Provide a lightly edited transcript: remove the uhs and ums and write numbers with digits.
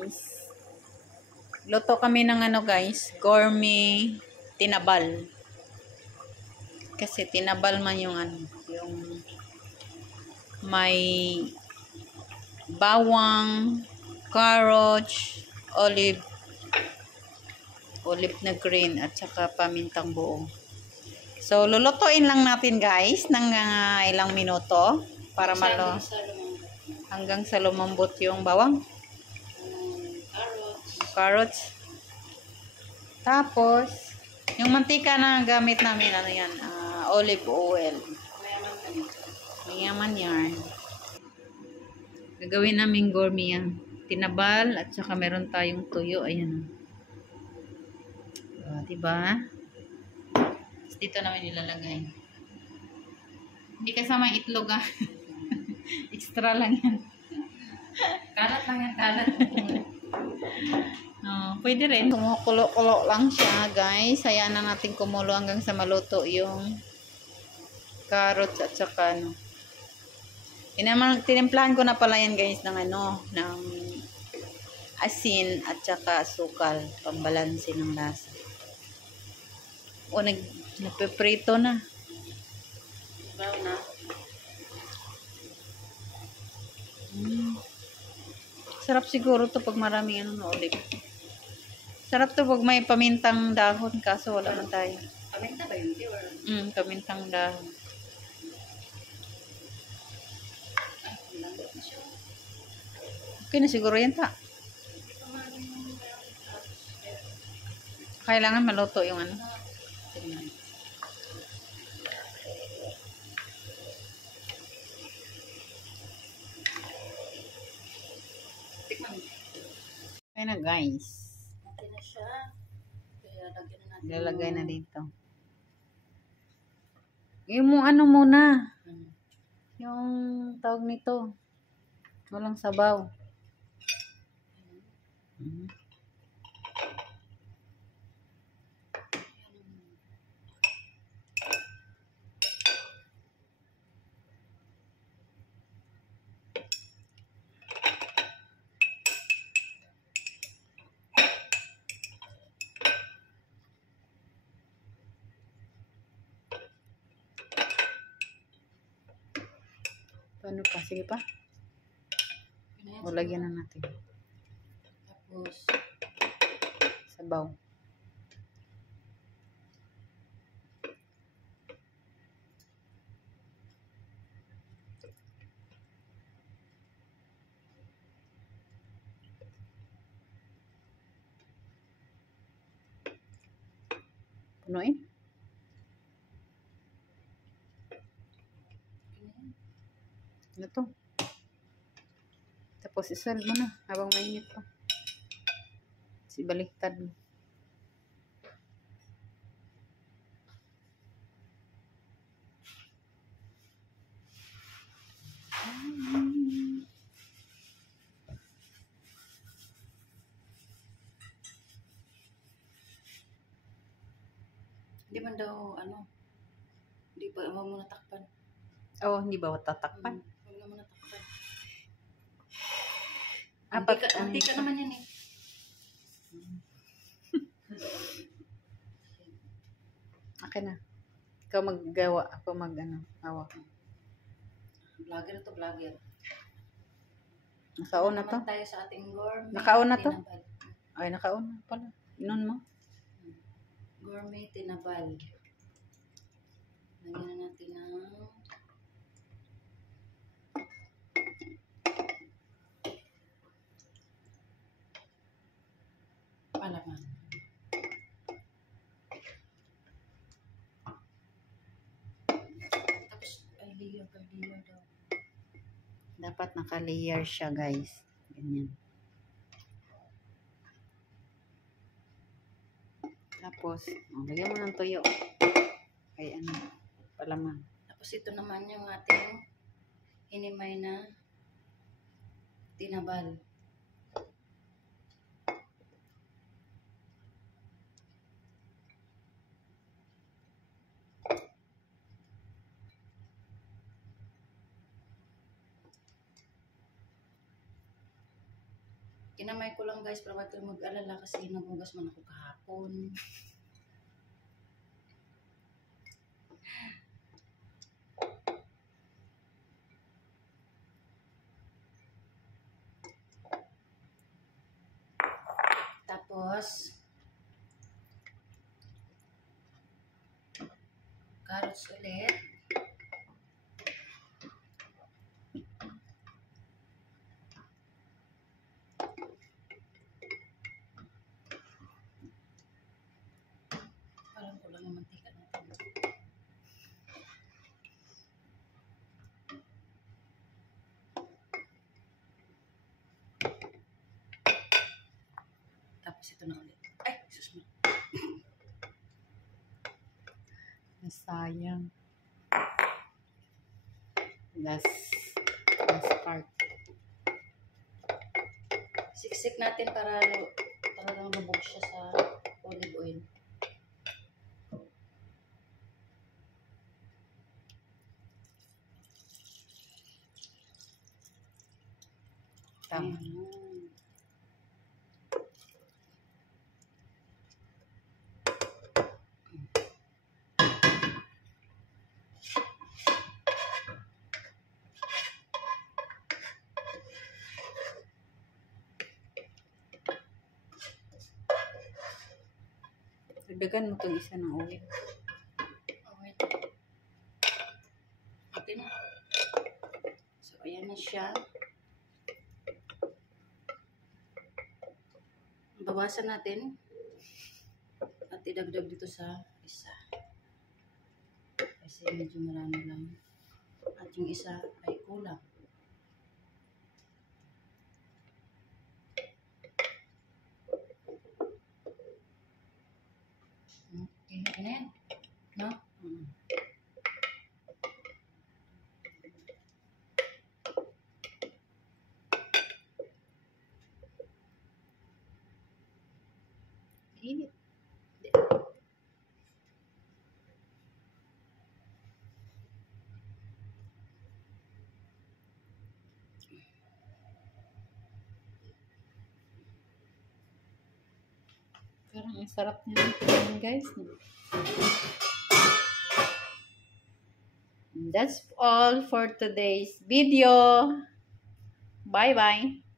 guys. Luto kami ng ano guys, gourmet tinabal. Kasi tinabal man yung ano, yung may bawang, carrots, olive na green at saka pamintang buo. So lulutuin lang natin guys ng ilang minuto para hanggang sa lumambot yung bawang, carrots. Tapos yung mantika na gamit namin ano yan, olive oil. Mayaman yan. Gagawin namin gourmet yan. Tinabal at saka meron tayong tuyo. Ayan. Diba? Tapos dito namin ilalagay. Hindi kasama itlog Extra lang yan. Kalat lang yan, kalat. Pwede rin. Kumukulo-kulo lang siya guys. Hayaan na natin kumulo hanggang sa maluto yung carrots at saka ano. Tinimplahan ko na pala yan guys ng ano, ng asin at saka asukal, pambalansin ng lasa. O nagpiprito na. Baw na. Sarap siguro to pag maraming ano na olive. Sarap to pag may pamintang dahon kaso wala man tayo. Paminta ba yun? Pamintang dahon. Okay na siguro yan ta. Kailangan maluto yung ano. Okay na guys. Okay na siya. Kaya lagyan na natin. Lalagay na dito. Yung ano muna. Yung tawag nito. Walang sabaw. Paano pa? Sige pa. O lagyan na natin. Tapos, sabaw. Punuin. Ano to? Tapos isal mo na habang mainit pa. Baliktad mo. hindi man daw, ano, hindi pa mo natakpan. Hindi ba tatakpan? Huwag na mo natakpan. Apat. Hindi ka naman yan eh. Akin na. Ikaw maggawa. Ako hawak. Vlogger to, vlogger. Nakauna to? Naman tayo sa ating gourmet. Nakauna to? Tinabal. Ay, nakauna pala. Inon mo? Gourmet tinabal. Lagyan na natin ng palaman. Tapos, ay, layer daw. Dapat naka-layer siya, guys. Ganyan. Tapos, lagyan mo ng tuyo. Ay, palaman. Tapos, ito naman yung ating hinimay na tinabal. Kinamay ko lang guys para wag kayong mag-alala kasi nagugas man ako kahapon. Tapos, carrots ulit. Parang kulang ng mantika natin. Tapos ito na ulit. Ay, sus mo. Sayang. Last part. Siksik natin para talagang lubog siya sa olive oil. Tama. Dagdagan mo itong isa ng oil. Okay. Okay na. So, ayan na siya. Bawasan natin. At idagdag dito sa isa. Kasi medyo marami lang. At yung isa ay kulang. Okay, ano yan? No? Init. Parang ang sarap niya guys. That's all for today's video. Bye-bye.